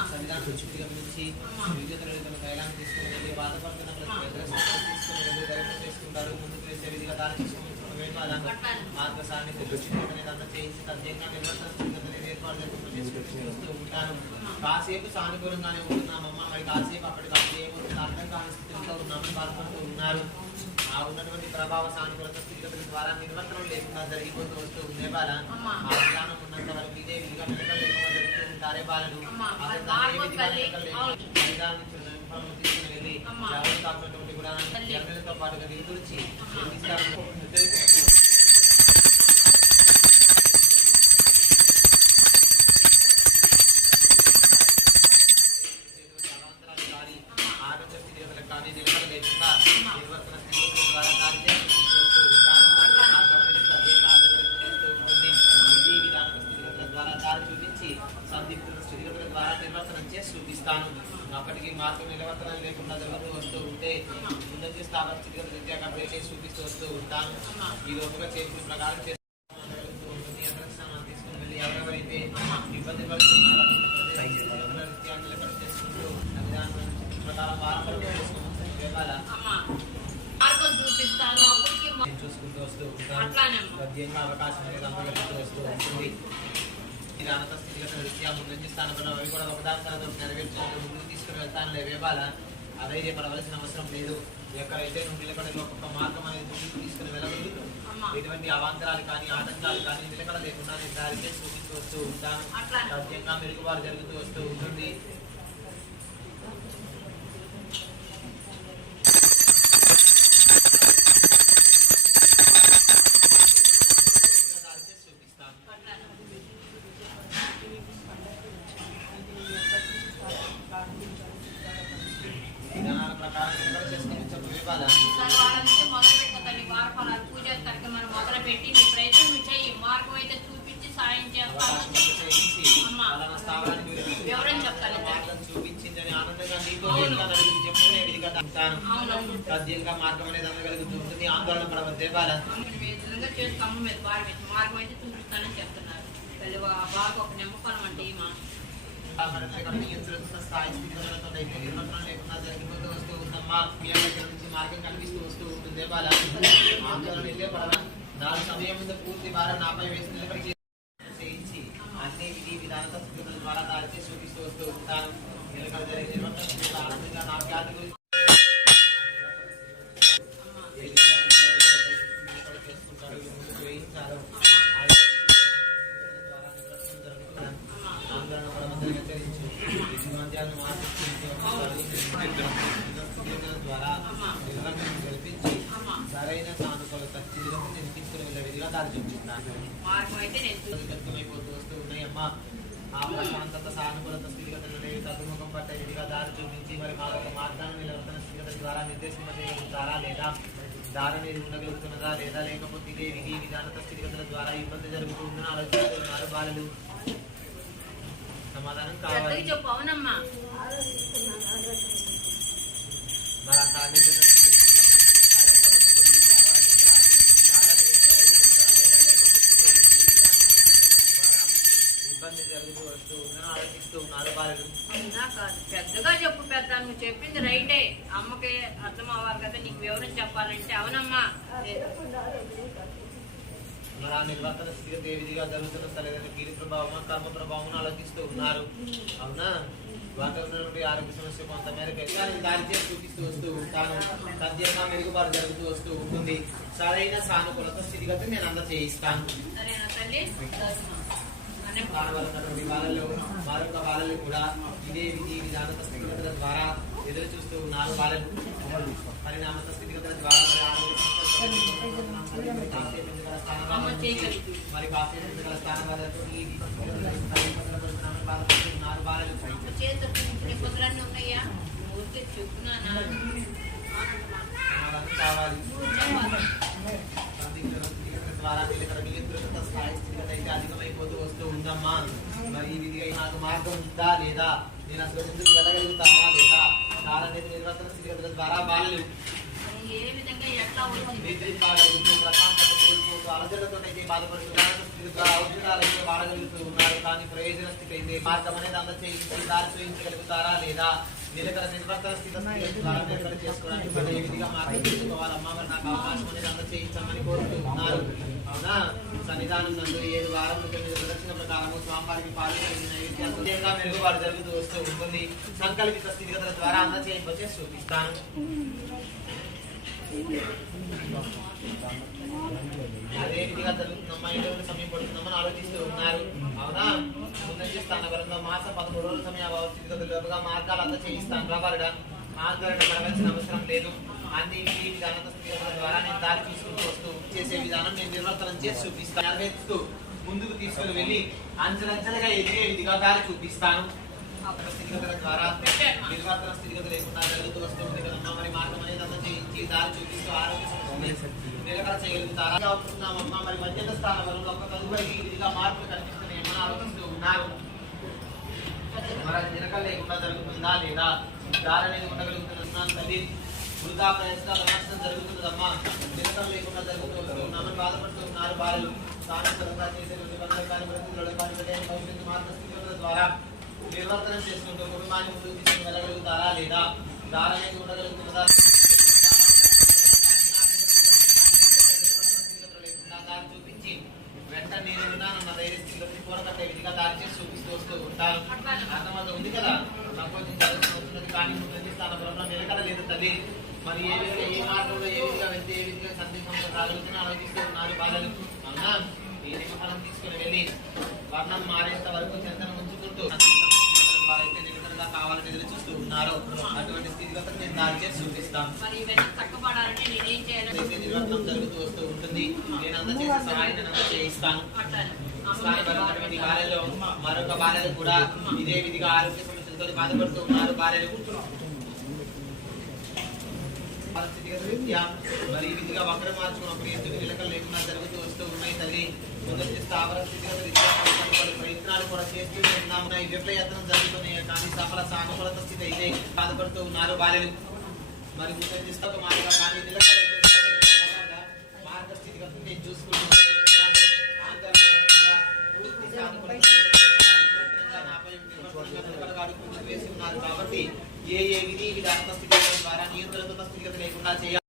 లేదు సంవిధాన దృష్టిగా నుంచి కైలాన్ని తీసుకుని వెళ్ళి బాధపడుతున్న తీసుకుని వెళ్ళి ధైర్యం చేసుకుంటారు ముందుకు వేసే విధిగా దారి తీసుకుని మార్గ సాన్నిధ్య దృష్టి చేయించి తగ్గంగా నిరంతర ఏర్పాటు చేసుకుంటూ చేసుకుంటూ వస్తూ ఉంటాను కాసేపు సానుకూలంగానే ఉంటున్నామమ్మా. మరి కాసేపు అప్పటికి అప్పుడు ఏమవుతుందో అర్థం కాని స్థితిలో ఉన్నామని బాధపడుతూ ఉన్నారు. ఆ ఉన్నటువంటి ప్రభావ సానుకూలత స్థితిగతుల ద్వారా నిరంతరం లేకుండా జరిగిపోతూ వస్తూ ఉండే బాల ఆ విధానం ఉన్నంత వరకు ఇదే విధిగా నిలకడ లేకుండా జరుగుతూ ఉంటారే బాలను తీసుకుని వెళ్ళి జాగ్రత్త ఎమ్మెల్యేతో పాటుగా నిలుతుడిచి చూపిస్తాను అప్పటికి మార్గం నిలవర్తన లేకుండా జరుగుతూ వస్తూ ఉంటే ముందంజ స్థాపన స్థితిగతుల కంపెనీ చేసి చూపిస్తూ వస్తూ ఉంటాను ఈ లోపుగా చేసిన ప్రకారం తీసుకుని వెళ్ళి ఎవరెవరైతే ఇబ్బంది పడుతున్నారో చేసుకుంటూ విధానం ప్రకారం చూసుకుంటూ వస్తూ ఉంటాను అవకాశం వస్తూ ఉంటుంది. ఇది అనంత స్థితిగతుల రీత్యా ముందు స్థానంలో అవి కూడా ఒకదాని తర్వాత నెరవేర్చుకుంటూ ముందుకు తీసుకుని వెళ్తాను లేవేబాల అదైతే పడవలసిన అవసరం లేదు. ఎక్కడైతే నువ్వు నిలకడలో ఒక్కొక్క మార్గం అనేది ముందుకు తీసుకుని వెళ్ళగలుగుతూ. ఎటువంటి అవాంతరాలు కానీ ఆటంకాలు కానీ నిలకడ లేకుండా నేను దారి చేసి చూపిస్తూ వస్తూ ఉంటాను. పద్యంగా మెరుగుబాటు జరుగుతూ వస్తూ ఉంటుంది దారి చేసి చూపిస్తాను విధానాల ప్రకారం నిలకడ చేసుకుని చెప్పు వివాదా ఈసారి వాళ్ళ నుంచి మొదలు పెట్టిన తల్లి వారఫలాలు పూజ కార్యక్రమాన్ని మొదలు పెట్టి నీ ప్రయత్నం నువ్వు చెయ్యి మార్గం అయితే చూపించి సాయం చేస్తాను అవకాశం చేయించి అమ్మా. ఫలానా స్థావరానికి వెళ్ళి వివరం చెప్తాను ఇద్దరికి. మార్గం చూపించిందని ఆనందంగా నీతో అవును. ఇంకా నలుగురికి చెప్పుకునే విధిగా ఉంటాను అవునవును పద్యంగా మార్గం అనేది అందగలుగుతుంది ఆందోళన పడవద్దే బాల అమ్మని విధంగా చేసి అమ్మ మీద భారం వేసి మార్గం అయితే చూపిస్తానని చెప్తున్నారు తల్లి వా- బాగా ఒక నమ్మకం అంటే ఈ మాట మరింత ఇక్కడ నియంత్రిస్తున్న స్థాయి స్థితిగతులతో అయితే మార్గం కనిపిస్తూ వస్తూ ఉంటుంది ఆందోళన ఇదే పడవ నాలుగు సమయం పూర్తి భారం నాపై నిలబడి చేయించి అన్ని విధి విధానత స్థితుల ద్వారా దారి చేసి చూపిస్తూ వస్తూ ఉంటాను నిలకడ జరిగే నిర్వహణ స్థితిలో ఆనందంగా నా వ్యాధి గురించి ఏ విధంగా నిలకడ చేసుకుంటారో, ఈ ముందుకు వేయించాలో, ఆ ద్వారా నిర్వహణ జరుగుతుంది. ఆందోళన పడవద్దని హెచ్చరించు. ఈ జీవాంత్యాలను మార్చి ద్వారా నిర్వహణ జరిపించి సరైన సానుకూలత స్థితిలో నేను విధిగా దారి చూపిస్తాను మార్గం అయితే నేను వస్తూ ఉన్నాయమ్మా ఆ ప్రశాంతత సానుకూలత స్థితిగతులని తగ్గుముఖం పట్ట ఇదిగా దారి చూపించి మరి మా యొక్క మార్గాన్ని నిలవర్తన స్థితిగతుల ద్వారా నిర్దేశింపజేయగలుగుతారా లేదా? దారి అనేది ఉండగలుగుతున్నదా లేదా? లేకపోతే ఇదే విధి విధాన స్థితిగతుల ద్వారా ఇబ్బంది జరుగుతుందని ఆలోచిస్తున్నారు బాలలు. సమాధానం కావాలి. మరి ఆ సాన్నిధ్య ఇబ్బంది జరుగుతూ వస్తూ ఉందని ఆలోచిస్తూ ఉన్నారు బాలలు అవునా కాదు. పెద్దగా చెప్పు పెద్ద నువ్వు చెప్పింది రైటే. అమ్మకి అర్థం అవ్వాలి కదా నీకు వివరం చెప్పాలంటే. అవునమ్మా. మరి ఆ నిర్వర్తన స్థితిగతి ఏ విధిగా జరుగుతున్న తల్లిదండ్రులు కీడి ప్రభావం కర్మ ప్రభావం ఆలోచిస్తూ ఉన్నారు. అవునా? ఉన్నటువంటి ఆరోగ్య సమస్య కొంత మేరకు ఎట్లాంటి దారి చేసి చూపిస్తూ వస్తూ ఉంటాను. సద్యంగా మెరుగుబాటు జరుగుతూ వస్తూ ఉంటుంది. సరైన సానుకూలత స్థితిగతి నేను అందజేయిస్తాను సరేనా తల్లి? వాళ్ళలో మరొక వాళ్ళని కూడా ఇదే విధి విధాన స్థితిగతుల ద్వారా ఎదురు చూస్తూ ఉన్నారు వాళ్ళను పరిణామ స్థితిగతుల ద్వారా మరి గల స్థానం వరకు ఉన్నారు బాలలు చేత ఇప్పుడు ఇబ్బందులన్నీ ఉన్నాయా ఊరికే చెప్తున్నానా కావాలి ద్వారా నిలకడ నియంత్రిత స్థాయి స్థితిగతి అయితే అధికమైపోతూ ఉందమ్మా మరి ఈ విధిగా నాకు మార్గం ఉందా లేదా? నేను అసలు ముందుకు వెళ్ళగలుగుతానా లేదా? కాలనేది నిర్వర్తన స్థితిగతుల ద్వారా బాలలు. అలజడులతోనైతే బాధపడుతున్నారు ఔషధాలైతే వాడగలుగుతూ ఉన్నారు. కానీ ప్రయోజన స్థితి అయితే మార్గం అనేది అందచేయించి దారి చూపించగలుగుతారా లేదా? నిలకడ చేసుకోవడానికి మనం ఏ మార్గం తీసుకోవాలమ్మా మరి నాకు అవకాశం అనేది అందచేయించమని ఉన్నారు అవునా సన్నిధానం నందు ఏడు వారం తొమ్మిది ప్రదర్శన ప్రకారము స్వామివారికి పాల్గొని మెరుగుబాటు జరుగుతూ వస్తూ ఉంటుంది సంకల్పిత స్థితిగతుల ద్వారా అందచేయవచ్చే చూపిస్తాను అదే విధిగా జరుగుతుందమ్మా సమయం పడుతుందమ్మని ఆలోచిస్తూ ఉన్నారు. అవునా? మాస పదమూడు రోజుల సమయం స్థితిగతులుగా మార్గాలు అంతా చేయిస్తాను పడవలసిన అవసరం లేదు. అన్ని స్థితిగతుల ద్వారా నేను దారి తీసుకుంటూ వస్తూ చేసే విధానం నేను నిర్వర్తనం చేసి చూపిస్తాను. ముందుకు తీసుకుని వెళ్ళి అంచెలంచెలుగా ఎదిగే విధిగా దారి చూపిస్తాను. స్థితిగతుల ద్వారా నిర్వర్తన స్థితిగతి లేకుండా జరుగుతూ వస్తుంది కదమ్మా మరి మార్గం అనేది అంతా చేయించి దారి చూపిస్తూ ఆరోగ్య సమస్యలు నిలకడ చేయగలుగుతారా? అవుతున్నామమ్మా మరి మధ్యస్థ స్థానం వల్ల ఒక తదుపరి విధిగా మార్పులు కనిపిస్తున్నాయని ఆలోచిస్తూ ఉన్నారు మరి అది నిలకడ లేకుండా జరుగుతుందా లేదా? దారి అనేది ఉండగలుగుతున్నాను తల్లి వృధా ప్రయత్నాలు నష్టం జరుగుతుందమ్మా. నిలకడ లేకుండా జరుగుతూ వస్తూ ఉన్నామని బాధపడుతూ ఉన్నారు బాలలు సానుకూలంగా పనులు కానీ ప్రతిలో కానీ భవిష్యత్తు ద్వారా నిర్వర్తనం చేసుకుంటూ కుటుంబాన్ని ముందుకు తీసుకుని వెళ్ళగలుగుతారా లేదా? దారి అనేది ఉండగలుగుతున్నదా దారి చూపించి వెంట నేను ఉన్నానన్న ధైర్యం స్థితిలోకి విధిగా దారి చేసి చూపిస్తూ వస్తూ అర్థమంతా ఉంది కదా? సంకోచించాల్సి వస్తున్నది కానీ నిలకడ లేదు తల్లి మరి ఏ విధంగా ఏ మార్గంలో ఏ విధంగా వెళ్తే ఏ విధంగా సందేహంలో రాగలుగుతున్నా ఆలోచిస్తూ ఉన్నారు బాధలు. అవునా? ఈ నిమ్మఫలం తీసుకుని వెళ్ళి వర్ణం మారేంత వరకు చందనం ఉంచుకుంటూ వారైతే నిలకడగా కావాలని ఎదురు చూస్తూ ఉన్నారో. అటువంటి స్థితిగతులు నేను దారి చేసి చూపిస్తాను మరి ఇవన్నీ చక్కబడాలంటే నేనేం చేయాలి? అయితే నిర్వర్తనం జరుగుతూ వస్తూ ఉంటుంది. నేను అందజేసే సహాయం నేను అందజేయిస్తాను అట్లానే స్థానికమైనటువంటి బాలల్లో మరొక బాలలు కూడా ఇదే విధిగా ఆరోగ్య సమస్యలతో బాధపడుతూ ఉన్నారు. బాలలు పరిస్థితిగత మరి విధిగా వక్ర ఎందుకు లేకుండా జరుగుతూ వస్తూ ఉన్నాయి తల్లి. మొదటి స్థావర ప్రయత్నాలు కూడా చేస్తూనే ఉన్నాం. ఈ జరుగుతున్నాయి. కానీ సఫల సానుకూలత స్థితి అయితే బాధపడుతూ ఉన్నారు బాలలు. మరి మొదటి మార్గం కానీ మార్గ స్థితిగతులు నేను చూసుకుంటూ వేసి ఉన్నారు. కాబట్టి ఏ ఏ విధి విధాన స్థితిగతుల ద్వారా నియంత్రణ స్థితిగతి లేకుండా చేయాలి.